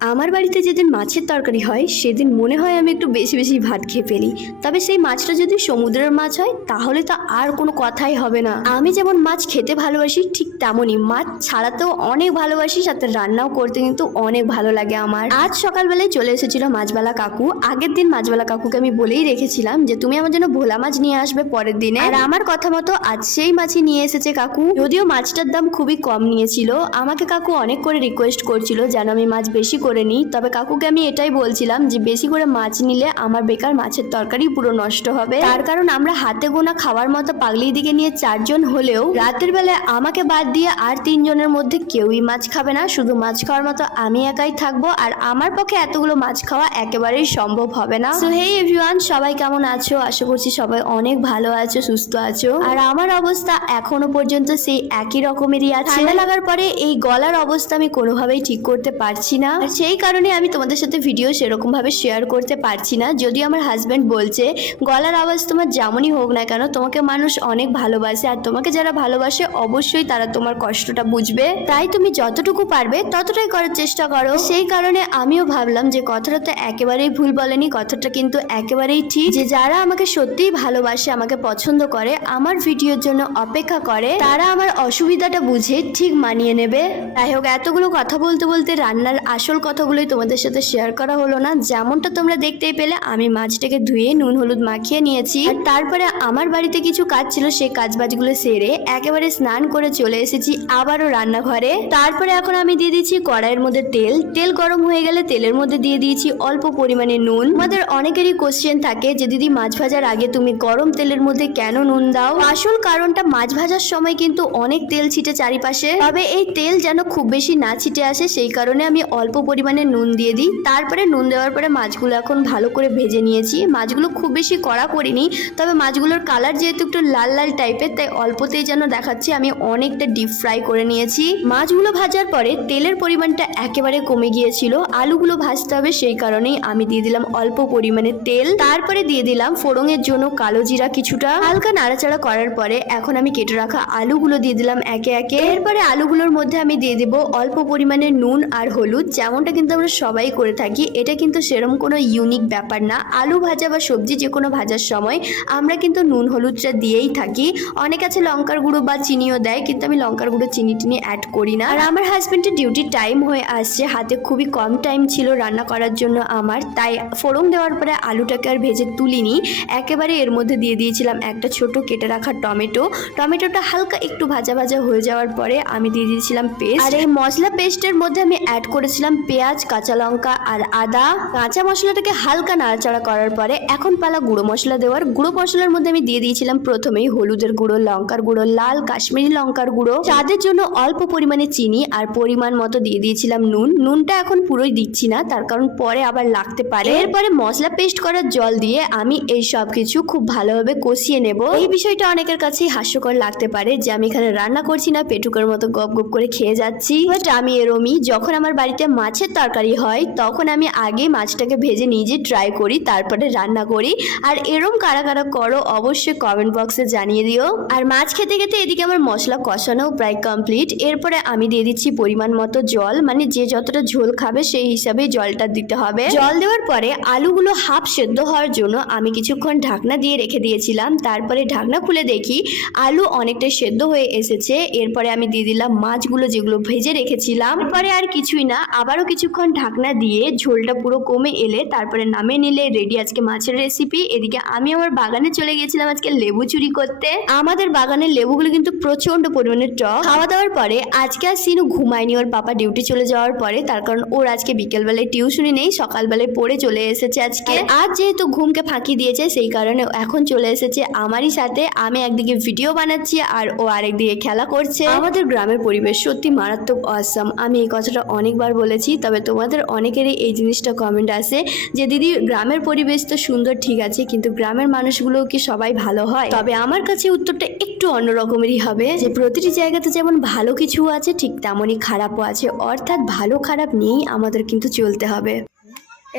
আমার বাড়িতে যেদিন মাছের তরকারি হয় সেদিন মনে হয় আমি একটু বেশি বেশি ভাত খেয়ে ফেলি। তবে সেই মাছটা যদি সমুদ্রের মাছ হয় তাহলে তো আর কোনো কথাই হবে না। আমি যেমন মাছ খেতে ভালোবাসি ঠিক তেমনই মাছ ছাড়াতেও অনেক ভালোবাসি, সাথে রান্নাও করতে কিন্তু অনেক ভালো লাগে আমার। আজ সকালবেলায় চলে এসেছিল মাছবালা কাকু। আগের দিন মাছবালা কাকুকে আমি বলেই রেখেছিলাম যে তুমি আমার জন্য ভোলা মাছ নিয়ে আসবে পরের দিনে, আর আমার কথা মতো আজ সেই মাছই নিয়ে এসেছে কাকু। যদিও মাছটার দাম খুবই কম নিয়েছিল, আমাকে কাকু অনেক করে রিকোয়েস্ট করছিল যেন আমি মাছ বেশি করে নিই। তবে কাকুকে আমি এটাই বলছিলাম যে বেশি করে মাছ নিলে আমার বেকার মাছের তরকারি পুরো নষ্ট হবে। তার কারণ আমরা হাতে গোনা খাওয়ার মতো পাগলি দিকে নিয়ে 4 জন হলেও রাতের বেলায় আমাকে বাদ দিয়ে আর 3 জনের মধ্যে কেউই মাছ খাবে না, শুধু মাছ খাওয়ার মতো আমি একাই থাকবো। আর আমার পক্ষে এতগুলো মাছ খাওয়া একেবারেই সম্ভব হবে না। সো হেই এভরিওয়ান, সবাই কেমন আছো? আশা করছি সবাই অনেক ভালো আছো, সুস্থ আছো। আর আমার অবস্থা এখনো পর্যন্ত সেই একই রকমেরই আছে। ঠান্ডা লাগার পরে এই গলার অবস্থা আমি কোনোভাবেই ঠিক করতে পারছি না, আর সেই কারণে আমি তোমাদের সাথে ভিডিও সেরকম ভাবে শেয়ার করতে পারছি না। যদিও আমার হাজবেন্ড বলছে গলার আওয়াজ তোমার যেমনই হোক না কেন তোমাকে মানুষ অনেক ভালোবাসে, আর তোমাকে যারা ভালোবাসে অবশ্যই তারা তোমার কষ্টটা বুঝবে, তাই তুমি যতটুকু পারবে ততটাই করার চেষ্টা করো। সেই কারণে আমিও ভাবলাম যে কথাটা তো একেবারেই ভুল বলেনি, কথাটা কিন্তু একেবারেই ঠিক, যে যারা আমাকে সত্যিই ভালোবাসে, আমাকে পছন্দ করে, আমার ভিডিওর জন্য অপেক্ষা করে, তারা আমার অসুবিধাটা বুঝে ঠিক মানিয়ে নেবে। যাই হোক, এতগুলো কথা বলতে বলতে রান্নার আসল কথাগুলোই তোমাদের সাথে শেয়ার করা হলো না। যেমনটা তোমরা দেখতেই পেলে আমি মাছটাকে ধুয়ে নুন হলুদ মাখিয়ে নিয়েছি, আর তারপরে আমার বাড়িতে কিছু কাজ ছিল, সেই কাজ বাজগুলো সেরে একেবারে স্নান করে চলে এসেছি আবারও রান্নাঘরে। তারপরে এখন আমি দিয়ে দিচ্ছি কড়াইয়ের মধ্যে তেল। তেল গরম হয়ে গেলে তেলের মধ্যে দিয়ে দিয়েছি অল্প পরিমাণে নুন। আমাদের অনেকেরই কোশ্চেন থাকে যে দিদি মাছ ভাজার আগে তুমি গরম তেলের মধ্যে কেন নুন দাও? আসল কারণটা মাছ ভাজার সময় কিন্তু অনেক তেল ছিটে চারিপাশে, তবে এই তেল যেন খুব বেশি না ছিটে আসে সেই কারণে আমি অল্প পরিমাণে নুন দিয়ে দিই। তারপরে নুন দেওয়ার পরে মাছগুলো এখন ভালো করে ভেজে নিয়েছি। মাছগুলো খুব বেশি কড়া করিনি, তবে মাছগুলোর কালার যেহেতু একটু লাল লাল টাইপের তাই অল্পতেই যেন দেখাচ্ছে আমি অনেকটা ডিপ ফ্রাই করে নিয়েছি। মাছগুলো ভাজার পরে তেলের পরিমাণটা একেবারে কমে গিয়েছিল, আলুগুলো ভাজতে হবে সেই কারণেই আমি দিয়ে দিলাম অল্প পরিমাণে তেল। তারপরে দিয়ে দিলাম ফোড়নের জন্য কালো জিরা কিছুটা। হালকা নাড়াচাড়া করার পরে এখন আমি কেটে রাখা আলুগুলো দিয়ে দিলাম একে একে। এরপরে আলুগুলোর মধ্যে আমি দিয়ে দেব অল্প পরিমাণে নুন আর হলুদ, যেমনটা কিন্তু আমরা সবাই করে থাকি। এটা কিন্তু সেরকম কোনো ইউনিক ব্যাপার না, আলু ভাজা বা সবজি যে কোনো ভাজার সময় আমরা কিন্তু নুন হলুদটা দিয়েই থাকি। অনেক আছে লঙ্কার গুঁড়ো বা চিনিও দেয়, কিন্তু আমি লঙ্কার গুঁড়ো চিনি টিনি অ্যাড করি না। আর আমার হাজবেন্ডের ডিউটির টাইম হয়ে আসছে, হাতে খুবই কম টাইম ছিল রান্না করার জন্য আমার, তাই ফোড়ন দেওয়ার পরে আলুটাকে আর ভেজে তুলিনি, একেবারে এর মধ্যে দিয়ে দিয়েছিলাম একটা ছোট কেটে রাখা টমেটো। টমেটোটা হালকা একটু ভাজা ভাজা হয়ে যাওয়ার পরে আমি দিয়ে দিয়েছিলাম পেস্ট, আর এই মশলা পেস্টের মধ্যে আমি অ্যাড করেছিলাম পেঁয়াজ, কাঁচা লঙ্কা আর আদা। কাঁচা মশলাটাকে হালকা নাড়াচাড়া করার পরে এখন পালা গুঁড়ো মশলা দেওয়ার। গুঁড়ো মশলার মধ্যে আমি দিয়ে দিয়েছিলাম প্রথমেই হলুদের গুঁড়ো, লঙ্কার গুঁড়ো, লাল কাশ্মীরি লঙ্কার গুঁড়ো, স্বাদের জন্য অল্প পরিমাণে চিনি, আর পরিমাণ মতো দিয়ে দিয়েছিলাম নুন। নুনটা এখন পুরোই দিচ্ছি না, তার কারণ পরে আবার লাগতে পারে। এরপরে মশলা পেস্ট করার জল দিয়ে আমি এই সব কিছু খুব ভালোভাবে কষিয়ে নেব। এই বিষয়টা অনেকের কাছেই হাস্যকর লাগতে পারে যে আমি এখানে রান্না করছি না, পেটুকের মতো গপ গপ করে খেয়ে যাচ্ছি, বাট আমি এরমই। যখন আমার বাড়িতে মাছের তরকারি হয় তখন আমি আগে মাছটাকে ভেজে নিজে ট্রাই করি, তারপরে রান্না করি। আর এরম কারা কারা করো অবশ্যই কমেন্ট বক্সে জানিয়ে দিও। আর মাছ খেতে খেতে এদিকে আমার মশলা কষানো প্রায় কমপ্লিট। এরপরে আমি দিয়ে দিচ্ছি পরিমাণ মতো জল, মানে যে যতটা ঝোল খাবে সেই হিসাবে জলটা দিতে হবে। জল দেওয়ার পরে আলুগুলো হাফ সেদ্ধ হওয়ার জন্য আমি কিছুক্ষণ ঢাকনা দিয়ে রেখে দিয়েছিলাম। তারপরে ঢাকনা খুলে দেখি আলু অনেকটা সেদ্ধ হয়ে এসেছে। এরপরে আমি দিয়ে দিলাম মাছগুলো যেগুলো ভেজে রেখেছিলাম। এরপরে আর কিছুই না, আবারও কিছুক্ষণ ঢাকনা দিয়ে ঝোলটা পুরো কমে এলে তারপরে নামিয়ে নিলে রেডি আজকে মাছের রেসিপি। এদিকে আমি আমার বাগানে চলে গিয়েছিলাম আজকে লেবু চুরি করতে। আমাদের বাগানের লেবুগুলো কিন্তু প্রচন্ড পরিমাণে টক। খাওয়া দাওয়ার পরে আজকে আর সিনু ঘুমায়নি, ওর পাপা ডিউটি চলে যাওয়ার পরে, তার কারণ ওর আজকে বিকেলবেলায় টিউশনি নেই, সকালবেলায় পড়ে চলে এসেছে আজকে। আজ যেহেতু ঘুমকে ফাঁকি দিয়েছে সেই কারণে এখন চলে এসেছে আমারই সাথে। আমি একদিকে ভিডিও বানাচ্ছি আর ও আরেকদিকে খেলা করছে। আমাদের গ্রামের পরিবেশ সত্যি মারাত্মক অসাম, আমি এই কথাটা অনেকবার বলেছি, তবে তোমাদের অনেকেরই এই জিনিসটা কমেন্ট আসে যে দিদি গ্রামের পরিবেশ তো সুন্দর ঠিক আছে, কিন্তু গ্রামের মানুষগুলো কি সবাই ভালো হয়? তবে আমার কাছে উত্তরটা একটু অন্যরকমেরই হবে, যে প্রতিটি জায়গাতে যেমন ভালো কিছু আছে ঠিক তেমনই খারাপও আছে, অর্থাৎ ভালো খারাপ নিয়েই আমাদের কিন্তু চলতে হবে।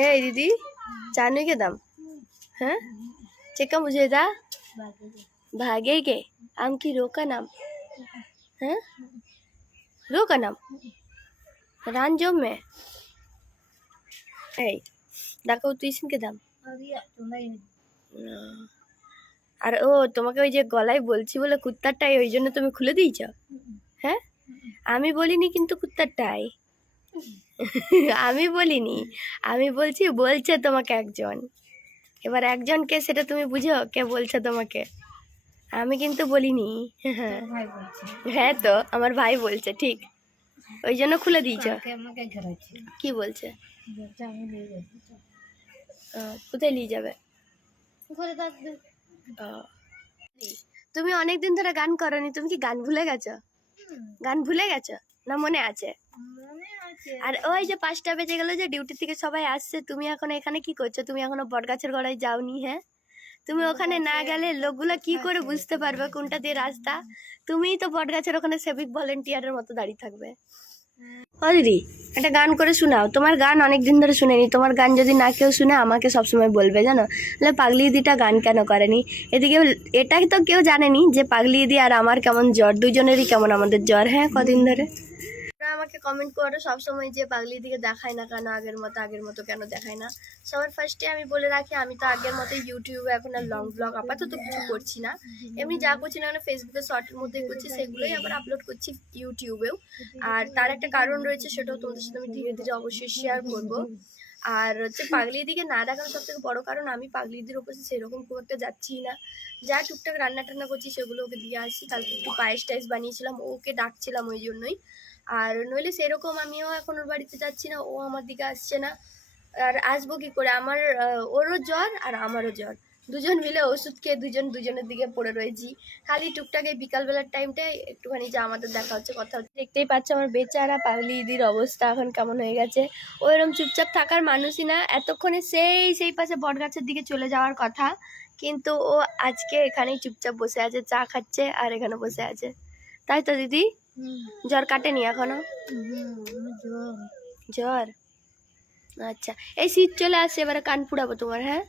এই দিদি चाय के दाम हाँ चिक्का मुझे दा भागे के आम की रो का नाम हाँ रो का नाम रान जो में এই ডাকো টিউশনকে দাম আর ও তোমাকে ওই যে গলায় বলছি বলে কুত্তারটাই ওই জন্য তুমি খুলে দিয়েছ? হ্যাঁ আমি বলিনি কিন্তু কুত্তারটাই আমি বলিনি, আমি বলছি বলছে তোমাকে একজন। এবার একজনকে সেটা তুমি বুঝো কে বলছে তোমাকে, আমি কিন্তু বলিনি। হ্যাঁ তো আমার ভাই বলছে ঠিক, ওই জন্য খুলে দিয়েছ। কি বলছে? কোথায় নিয়ে যাবে? তুমি অনেকদিন ধরে গান করনি, তুমি কি গান ভুলে গেছো? গান ভুলে গেছো না মনে আছে? আর ওই যে 5টা বেজে গেল, যে ডিউটি থেকে সবাই আসছে, তুমি এখন এখানে কি করছো? তুমি এখনো বটগাছের গোড়ায় যাওনি? হ্যাঁ তুমি ওখানে না গেলে লোকগুলো কি করে বুঝতে পারবে কোনটা দিয়ে রাস্তা? তুমিই তো বটগাছের ওখানে সিভিক ভলেন্টিয়ারের মতো দাঁড়িয়ে থাকবে। ও দিদি একটা গান করে শোনাও, তোমার গান অনেক দিন ধরে শুনেনি। তোমার গান যদি না কেউ শুনে আমাকে সবসময় বলবে জানো, তাহলে পাগলি দিদিটা গান কেন করেনি। এদিকে এটা তো কেউ জানেনি যে পাগলি দিদি আর আমার কেমন জ্বর, দুজনেরই কেমন আমাদের জ্বর। হ্যাঁ কদিন ধরে আমাকে কমেন্ট করো সবসময় যে পাগলি দিকে দেখায় না কেন, আগের মতো কেন দেখায় না। সবার ফার্স্টে আমি বলে রাখি, আমি তো আগের মতো ইউটিউবে এখন আর লং ব্লগ আপাতত কিছু করছি না। এমনি যা করছি না ফেসবুকে শর্টের মধ্যেই করছি, সেগুলোই আবার আপলোড করছি ইউটিউবেও। আর তার একটা কারণ রয়েছে, সেটাও তোমাদের সাথে আমি ধীরে ধীরে অবশ্যই শেয়ার করবো। আর হচ্ছে পাগলি দিকে না দেখানোর সব থেকে বড় কারণ, আমি পাগলি দিদির ওপর সেরকম খুব একটা যাচ্ছি না। যা টুকটাক রান্না টান্না করছি সেগুলো ওকে দিয়ে আসছি। কালকে একটু পায়েস টায়েস বানিয়েছিলাম, ওকে ডাকছিলাম ওই জন্যই। আর নইলে সেরকম আমিও এখন ওর বাড়িতে যাচ্ছি না, ও আমার দিকে আসছে না। আর আসবো কি করে, আমার ওরও জ্বর আর আমারও জ্বর, দুজন মিলে ওষুধ খেয়ে দুজনের দিকে পড়ে রয়েছি। খালি টুকটাক এই বিকালবেলার টাইমটায় একটুখানি যা আমাদের দেখা হচ্ছে, কথা হচ্ছে। দেখতেই পাচ্ছ আমার বেচারা পাগলি দিদির অবস্থা এখন কেমন হয়ে গেছে। ও এরকম চুপচাপ থাকার মানুষই না, এতক্ষণে সেই পাশে বটগাছের দিকে চলে যাওয়ার কথা, কিন্তু ও আজকে এখানেই চুপচাপ বসে আছে, চা খাচ্ছে আর এখানে বসে আছে। তাই তো দিদি? জ্বর কাটেনি এখনো? জ্বর, আচ্ছা। এই শীত চলে আসছে, এবারে কান পুড়াবো তোমার। হ্যাঁ